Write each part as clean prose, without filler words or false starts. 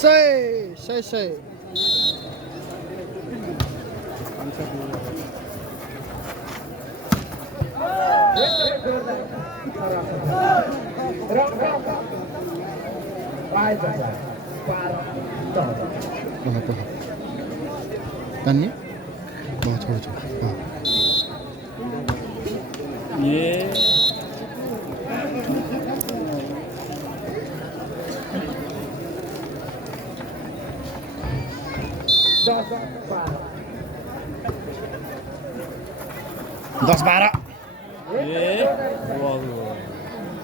सही तन्नी बहुत छोड़ ये दस 12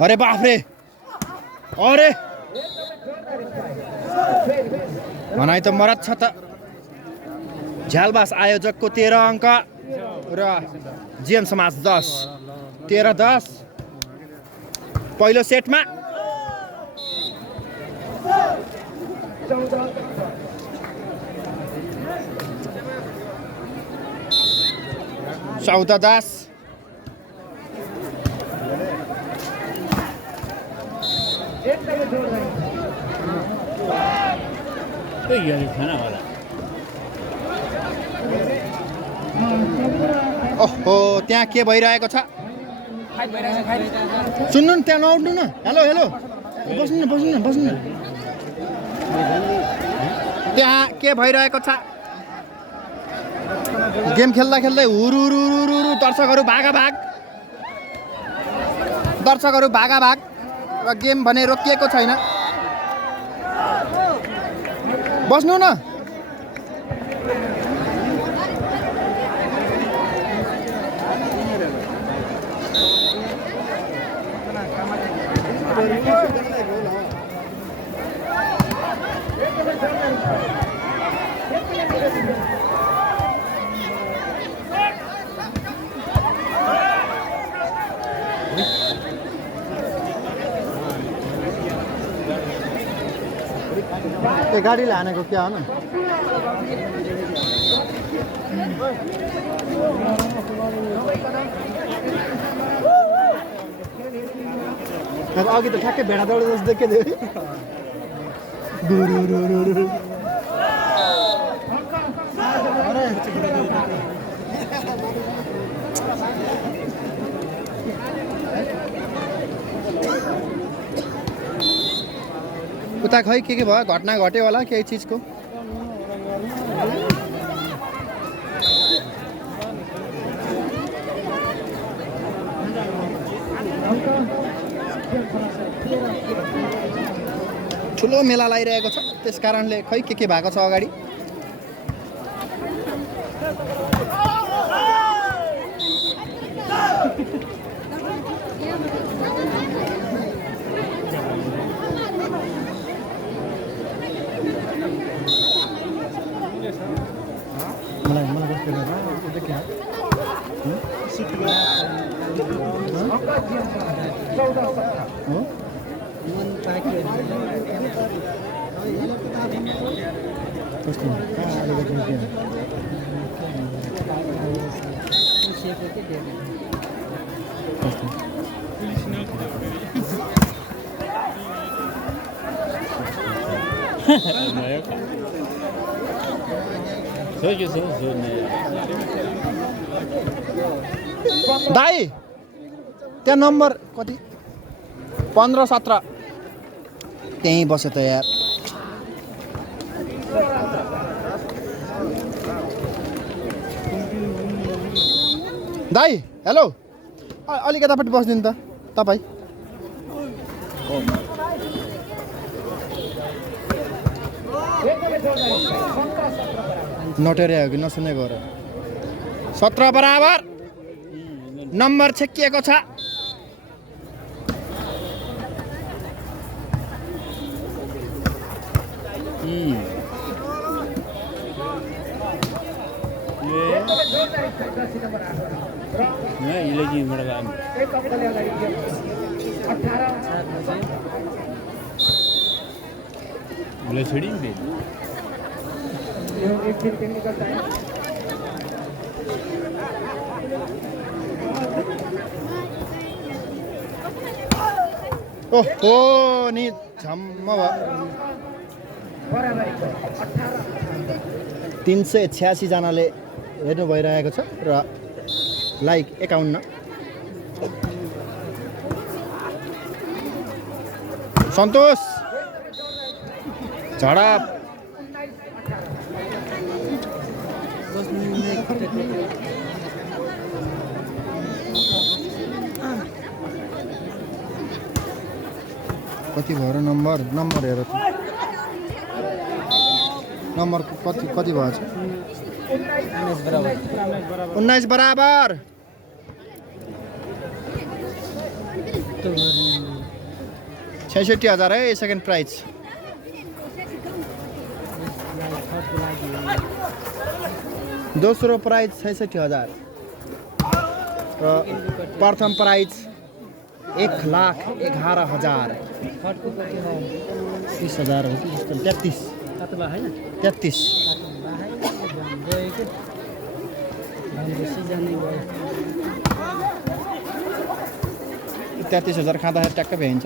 अरे बाप रे अरे भनाइ त मरत छ त झ्यालबास आयोजकको 13 अङ्क र जिएम समाज 10 13-10 पहिलो सेटमा चौध 10 ओहो त्यहाँ के भइरहेको छ सुन्नु न त्यहाँ नउठ्नु न हेलो बस्नु न त्यहाँ के भइरहेको छ गेम खेल्दा हुरु दर्शकहरू भागाभाग र गेम भने रोकिएको छैन बस्नु न गाडीले हानेको क्या हो न अघि त ठ्याक्कै भेडा दौडे जस्तो देखेको थियो उता खै के भयो घटना घट्यो होला केही चिजको ठुलो मेला लागिरहेको छ त्यस कारणले खै के भएको छ अगाडि दाई त्यहाँ नम्बर कति 15-17 त्यहीँ बस्यो त यार दाई हेलो अलिक यतापट्टि बस्दिनु त तपाईँ नटेरे हो कि नसुनेको हो र 17 बराबर नम्बर छेकिएको छ ओहो नि झम्म भयो 386 जनाले हेर्नु भइरहेको छ र लाइक 51 सन्तोष झडप कति भयो र नम्बर हेर त नम्बर कति भएछ 19 बराबर 66,000 है सेकेन्ड प्राइज दोस्रो प्राइज 66,000 र प्रथम प्राइज 1,11,000 30,000 हो कि 33 33,000 खाँदाखेरि ट्याक्क भ्याइन्छ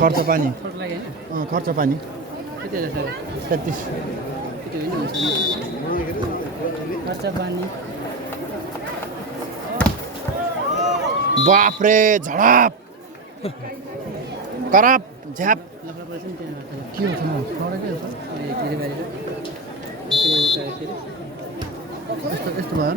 खर्च पानी 33 बाफ्रे झडप करप झ्याप के हो यस्तो भयो र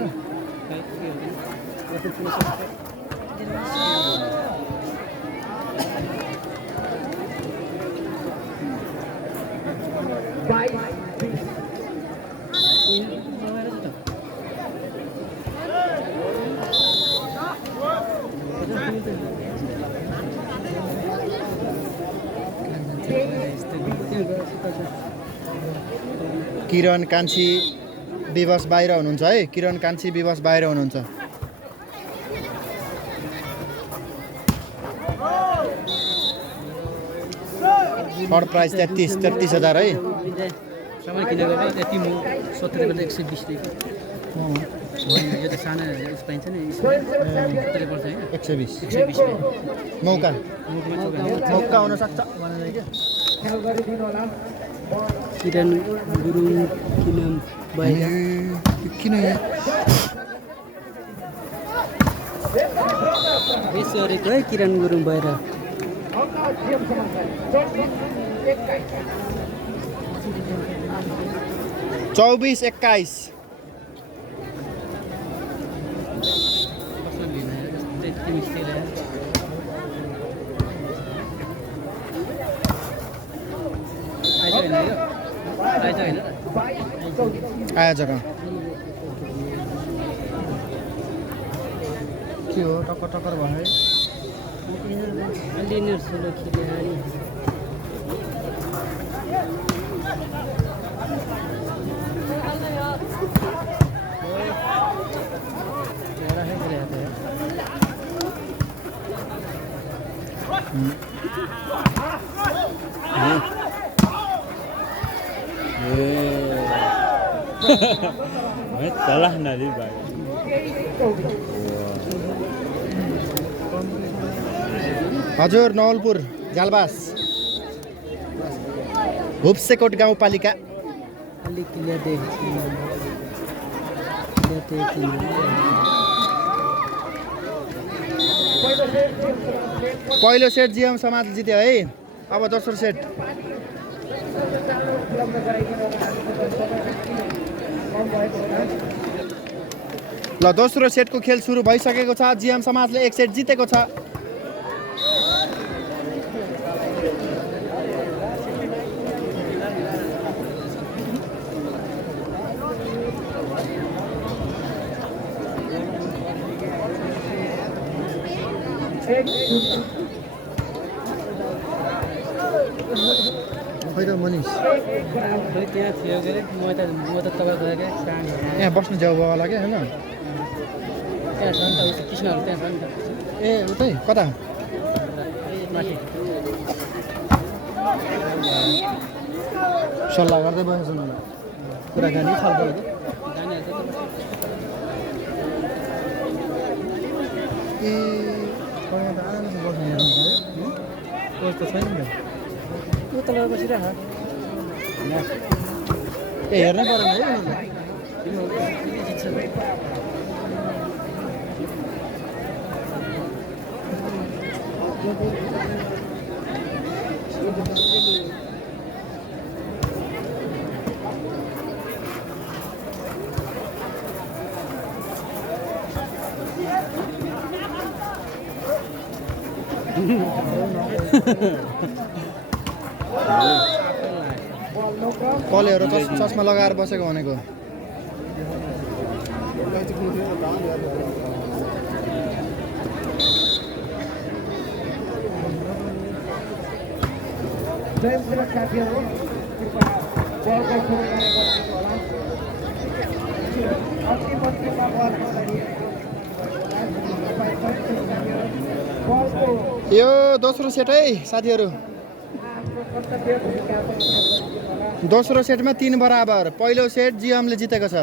किरण कान्छी विवश बाहिर हुनुहुन्छ है किरण कान्छी विवश बाहिर हुनुहुन्छ थर्ड प्राइज 33,000 है सामान किनेको यति म 70 रुपैयाँ 120 यो त सानो पाइन्छ नि 70 पर्छ हैन 120 मौका हुन सक्छ किरण गुरुङ किन बेसरेको है किरण गुरुङ भएर 24-21 आया जग्गा के हो टक्कर भयो है लिनियर सोलो खेले salah nari bhai हजुर नवलपुर जालबास हुप्सेकोट गाउँपालिका अलि क्लियर पहिलो सेट जिएम समाज जित्यो है अब दोस्रो सेट ल दोस्रो सेटको खेल सुरु भइसकेको छ जिएम समाजले एक सेट जितेको छ खै त मनिष त्यहाँ थियो के म त तपाईँ गएँ यहाँ बस्नु जाऊ होला क्या होइन त्यहाँ छ नि त कृष्णहरू त्यहाँ छ नि त ए उतै कता माथि सल्लाह गर्दै बसेको छु मलाई कुराकानी छलफल ए कस्तो छैन नि त्यो तल बसिरह ए हेर्नै पर्यो है कलेहरू चस्मा लगाएर बसेको भनेको यो दोस्रो सेट है साथीहरू दोस्रो सेटमा 3 बराबर पहिलो सेट जिएमले जितेको छ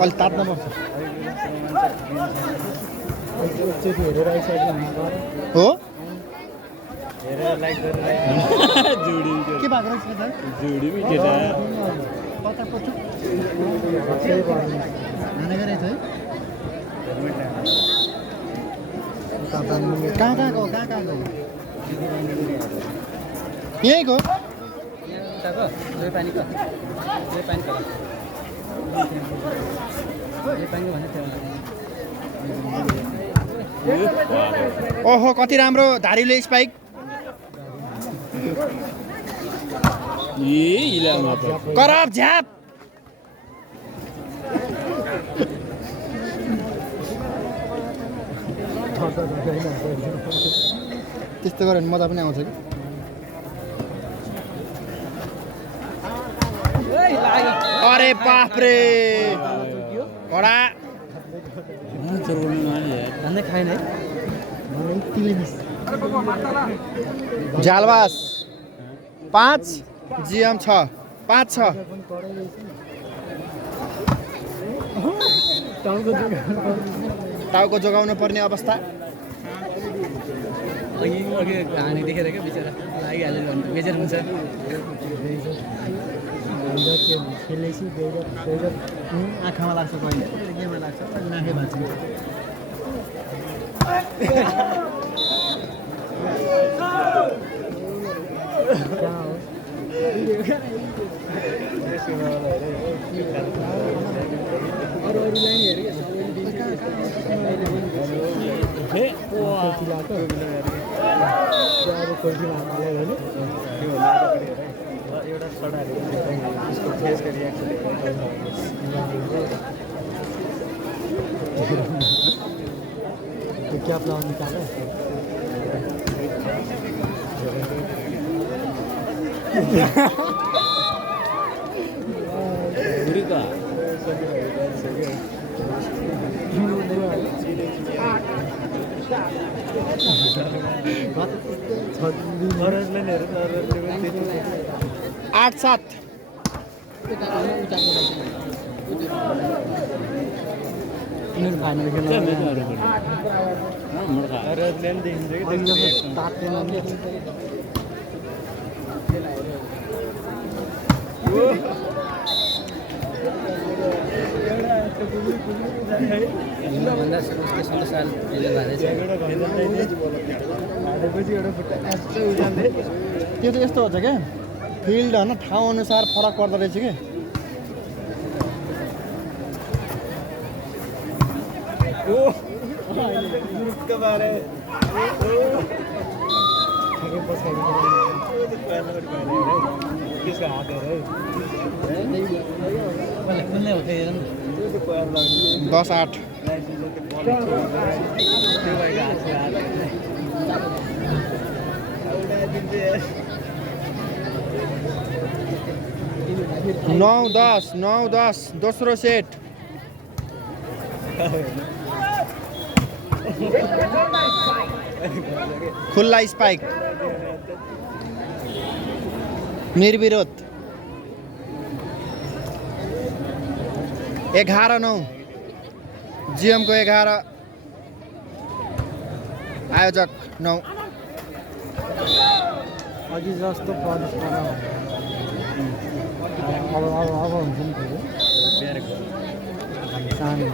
अलि तात्न पर्छ हो के भएको रहेछ कहाँको यहीँको ओहो कति राम्रो धारीले स्पाइक करब झ्याप त्यस्तो गऱ्यो भने मजा पनि आउँछ कि अरे बाप रे कडा जालवास 5 जिएम 6 5-6 टाउको जोगाउनु पर्ने अवस्था हानी देखेर क्या बिचरा लागिहाल्यो बेजार हुन्छ आँखामा लाग्छ कहिले केमा लाग्छ नाकै भाँच्छ क्या प्लान निकाला आठ 7 त्यो त यस्तो हुन्छ क्या फिल्ड होइन ठाउँ अनुसार फरक पर्दो रहेछ क्या दस आठ नौ दस दोस्रो सेट खुल्ला स्पाइक निर्विरोध 11-9 जीएम को 11 आयोजक 9 अघि जस्तो प्रदेशमा अब हुन्छ नि सानो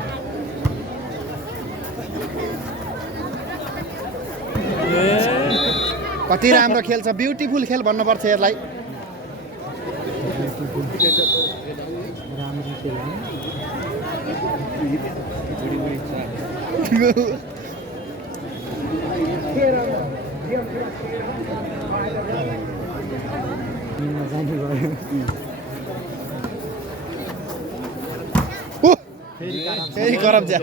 कति राम्रो खेल छ ब्युटिफुल खेल भन्नुपर्छ यसलाई राम्रो खेल फेरि करब जा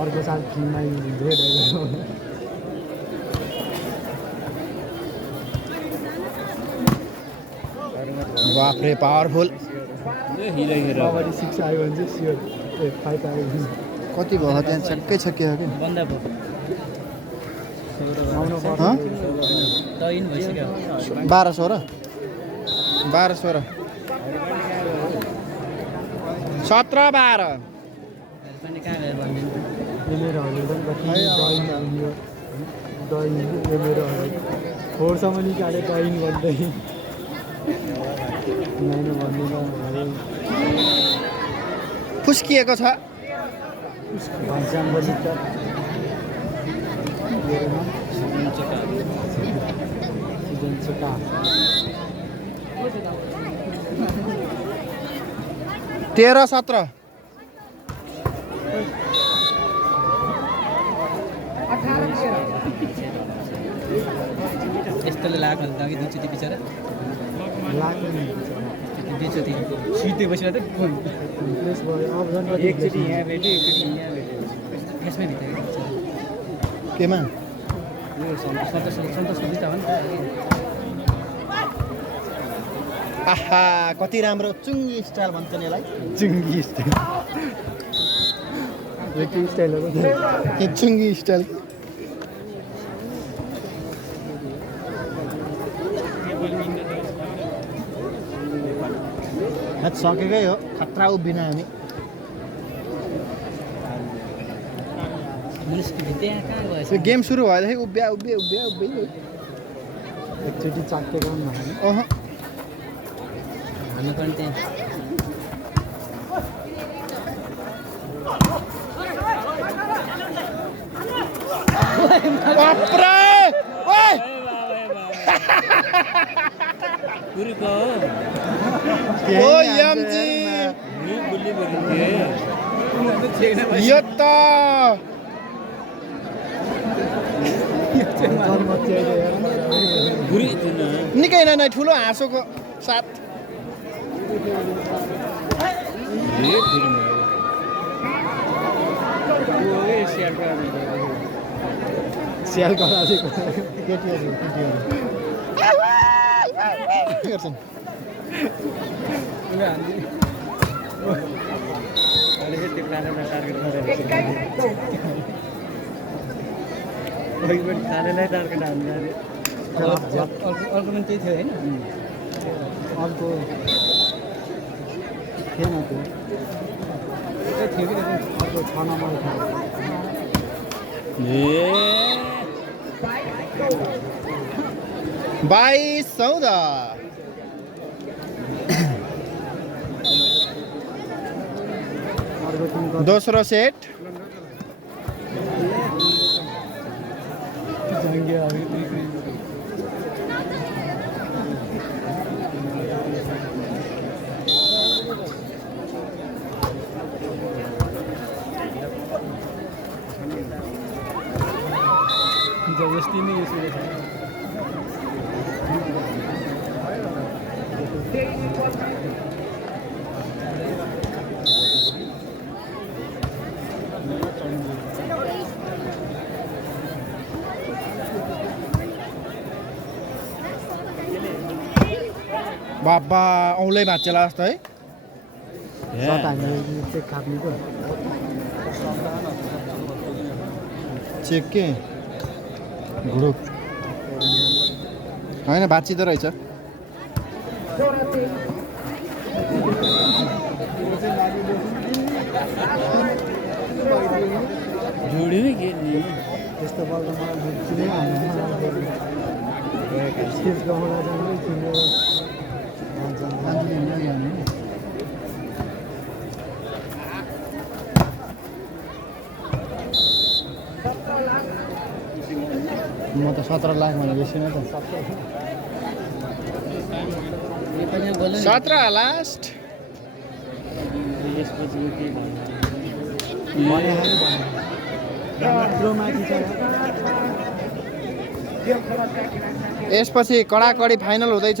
अर्को साल टिममा भेट बाफ्रे पावरफुल कबड्डी 6 आयो भने चाहिँ स्योर 5 आयो भने कति भयो त्यहाँ छक्कै छक्कै हो कि बन्दा भयो हँ? दइन भइसक्यो 12-16 12-16 17-12 पनि कहाँ गयो भनिदिनु मेरो हजुर पनि दइन मेरो फोरसम्म निकाले दइन भन्दै नाइन भन्दिनँ फुस्किएको छ भन्छाम पनि त 13-17 यस्तोले लाग्यो भने त अघि दुईचोटि बिचरा लाग्यो नि दुईचोटि सिधै बसेर त एकचोटि यहाँ भेट्यो एकचोटि यहाँ भेट्यो त्यसमै भित्र केमा यो सन्तोष सुविधा हो नि आहा कति राम्रो चुङ्गी स्टाइल भन्छ नि यसलाई चुङ्गी स्टाइल यो के स्टाइल हो के चुङ्गी स्टाइल म्याच सकेकै हो खतरा उभिन हामी त्यो गेम सुरु भएदेखि उभियो एकचोटि चाटेको अह हामी पनि त्यहाँ बाप्रे ओइ पुरीको ओ यमजी यो त निकै नै ठुलो हाँसोको साथ स्याल गराएको केटीहरू गर्छन् अर्को पनि त्यही थियो होइन अर्को थिएन त्यो थियो कि अर्को 6 नम्बर थियो 22-14 दोस्रो सेट जब यस्तै नै यसो बाबा औलै भाँचेला जस्तो है चेक के ग्रुप होइन भाँचिँदो रहेछ जोडिनु के नि त्यस्तो बल्ल मलाई बुझ्नै म त 17 लाख भने बेसी नै त 17 लास्ट यसपछि के यसपछि कडाकडी फाइनल हुँदैछ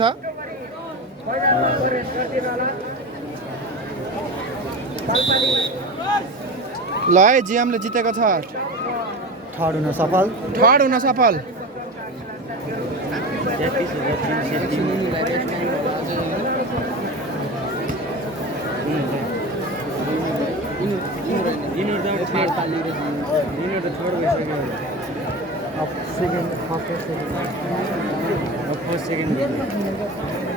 ल है जिएमले जितेको छ थर्ड हुन सफल थर्ड हुन सफल सेकेन्ड फर्स्ट सेकेन्ड